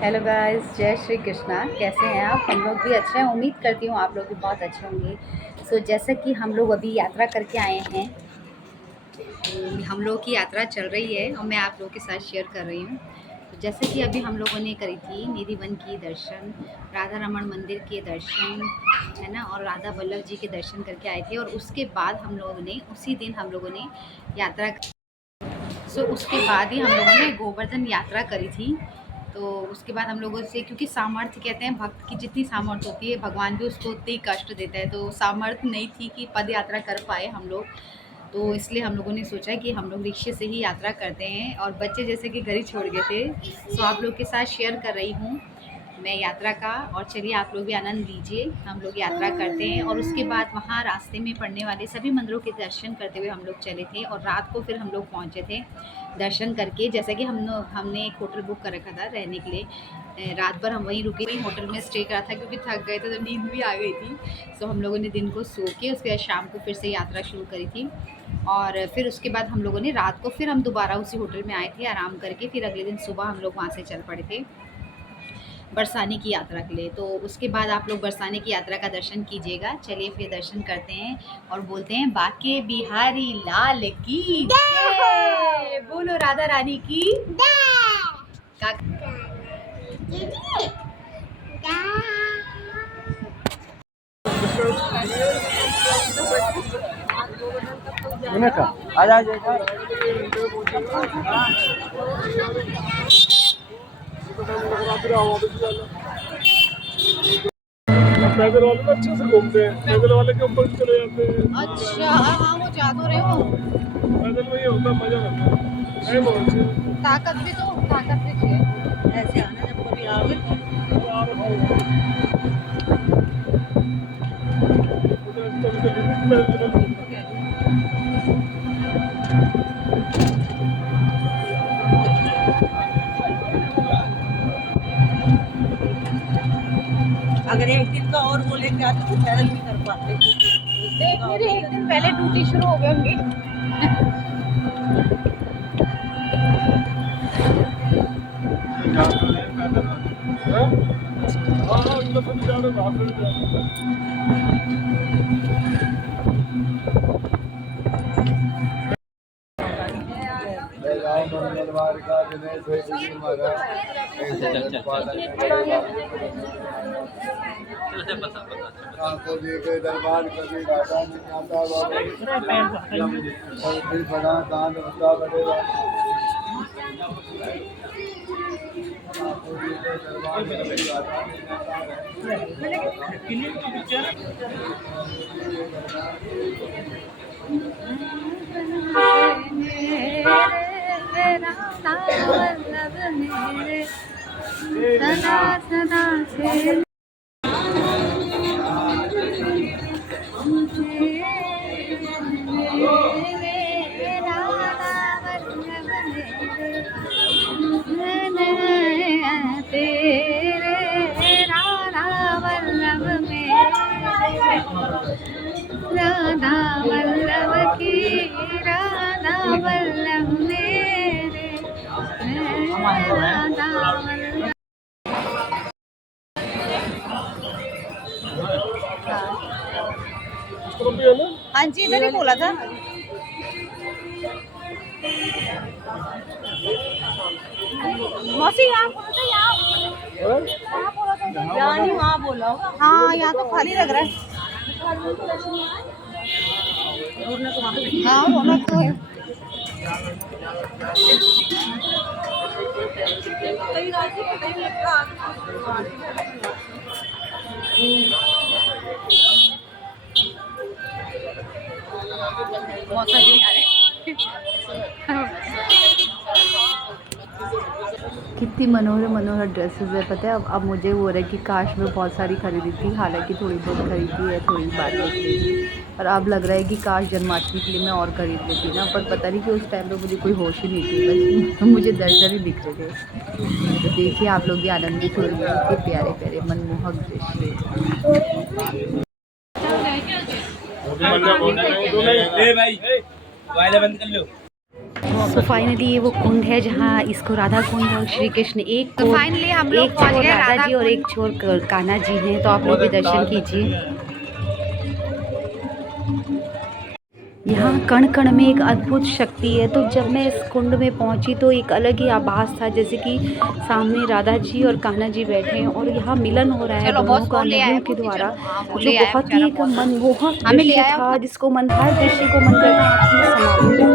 Hello guys, जय श्री कृष्णा। कैसे हैं आप? हम लोग भी अच्छे हैं। उम्मीद करती हूँ आप लोग भी बहुत अच्छे होंगे। जैसे कि हम लोग अभी यात्रा करके आए हैं, हम लोग की यात्रा चल रही है और मैं आप लोगों के साथ शेयर कर रही हूँ। तो जैसे कि अभी हम लोगों ने करी थी निधि वन की दर्शन, राधा रमण मंदिर के दर्शन, है ना, और राधा वल्लभ जी के दर्शन करके आए थे। और उसके बाद हम लोगों ने उसी दिन हम लोगों ने यात्रा उसके बाद ही हम लोगों ने गोवर्धन यात्रा करी थी। तो उसके बाद हम लोगों से, क्योंकि सामर्थ्य कहते हैं भक्त की जितनी सामर्थ्य होती है भगवान भी उसको उतनी ही कष्ट देता है, तो सामर्थ्य नहीं थी कि पद यात्रा कर पाए हम लोग। तो इसलिए हम लोगों ने सोचा कि हम लोग रिक्शे से ही यात्रा करते हैं, और बच्चे जैसे कि घर ही छोड़ गए थे। तो आप लोग के साथ शेयर कर रही हूँ मैं यात्रा का, और चलिए आप लोग भी आनंद लीजिए। हम लोग यात्रा करते हैं और उसके बाद वहाँ रास्ते में पड़ने वाले सभी मंदिरों के दर्शन करते हुए हम लोग चले थे, और रात को फिर हम लोग पहुँचे थे दर्शन करके। जैसे कि हमने एक होटल बुक कर रखा था रहने के लिए। रात भर हम वहीं रुके, वहीं होटल में स्टे करा था, क्योंकि थक गए थे तो नींद भी आ गई थी। तो हम लोगों ने दिन को सो के उसके बाद शाम को फिर से यात्रा शुरू करी थी। और फिर उसके बाद हम लोगों ने रात को फिर हम दोबारा उसी होटल में आए थे आराम करके। फिर अगले दिन सुबह हम लोग वहाँ से चल पड़े थे बरसाने की यात्रा के लिए। तो उसके बाद आप लोग बरसाने की यात्रा का दर्शन कीजिएगा। चलिए फिर दर्शन करते हैं और बोलते हैं बाके बिहारी लाल की जय, बोलो राधा रानी की का। पैदल वाले तो अच्छे से घूमते हैं, पैदल वाले के ऊपर चले जाते हैं। अच्छा, हाँ वो जा तो रहे हो। पैदल में ये होता है, मजा लगता है बहुत अच्छे। ताकत भी तो, ताकत भी चाहिए। ऐसे आना जब कभी आओगे तो। अगर एक दिन का और वो लेके आते तो पैदल नहीं कर पाते। देख मेरे एक दिन पहले ड्यूटी शुरू हो गए होंगे। दरबार कभी राजा नहीं आता बड़ा दान होता बढ़ेगा। सदा सदा से तेरे राधा वल्लभ में, राधा वल्लभ की, राधा वल्लभ मेरे, राधा वल्लभ। हाँ जी, इधर ही बोला था। मौसी यहाँ बोला था, यहाँ बोला था, यहाँ नहीं वहाँ बोला होगा। हाँ यहाँ तो खाली लग रहा है। हाँ रौनक तो है। मौसम भी नहीं आ रहे। कितनी मनोहर मनोहर ड्रेसेस है, पता है। अब मुझे वो रहा है कि काश मैं बहुत सारी खरीदी थी, हालांकि थोड़ी बहुत खरीदी है, थोड़ी बात थी। और अब लग रहा है कि काश जन्माष्टमी के लिए मैं और खरीद लेती ना, पर पता नहीं कि उस टाइम पे मुझे कोई होश ही नहीं थी, बस मुझे दर्शन ही दिख रहे थे। तो देखिए आप लोग भी आनंदित हो रही है, इतने प्यारे प्यारे मनमोहक दृश्य। बंद कर लो। तो फाइनली ये वो कुंड है जहाँ इसको राधा कुंड और श्री कृष्ण एक तो फाइनली हम लोग पहुंच गए राधा जी और एक छोर कान्हा जी हैं। तो आप लोग भी दर्शन कीजिए। यहाँ कण कण में एक अद्भुत शक्ति है। तो जब मैं इस कुंड में पहुंची तो एक अलग ही आभास था, जैसे कि सामने राधा जी और कान्हा जी बैठे हैं और यहाँ मिलन हो रहा है दोनों का नदियों के द्वारा, जो बहुत ही एक मनमोहक दृश्य था, जिसको मनभार दृश्य को मन करता आँखों में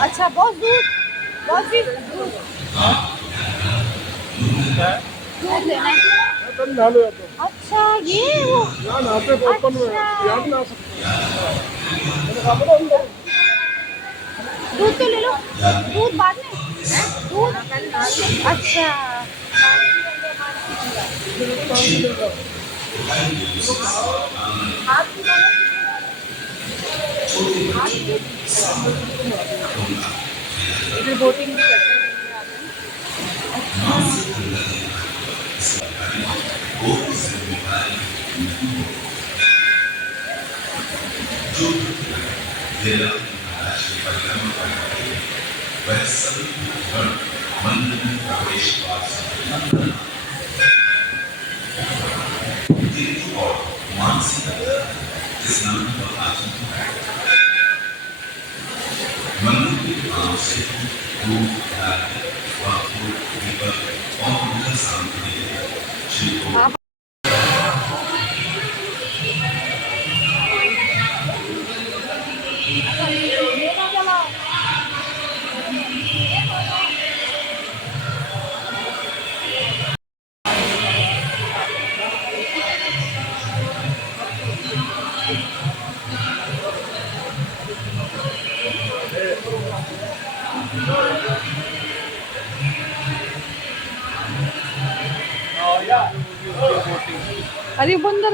अच्छा बहुत दूर दूध लेना है। तुम नहा लो या तो अच्छा ये वो यहाँ नहाते तो ओपन में यहाँ भी नहा सकते हैं। दूध तो ले लो, दूध बाद में दूध। अच्छा बोटिंग भी करते हैं। अरे बंदर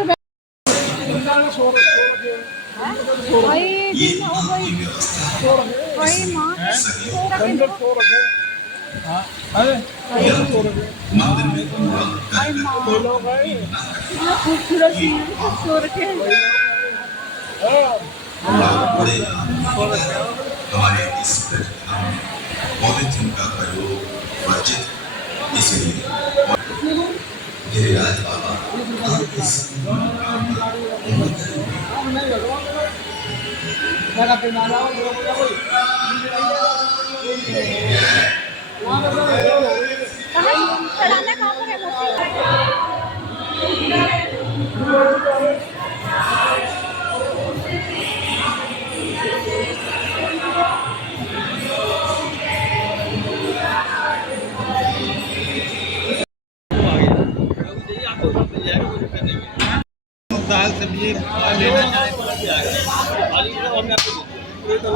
हमारे इस पॉलिथीन का प्रयोग वर्जित, इसलिए गिरिराज बाबा चढ़ाना कहाँ पर है दाल सब्जी लेना चाहे तो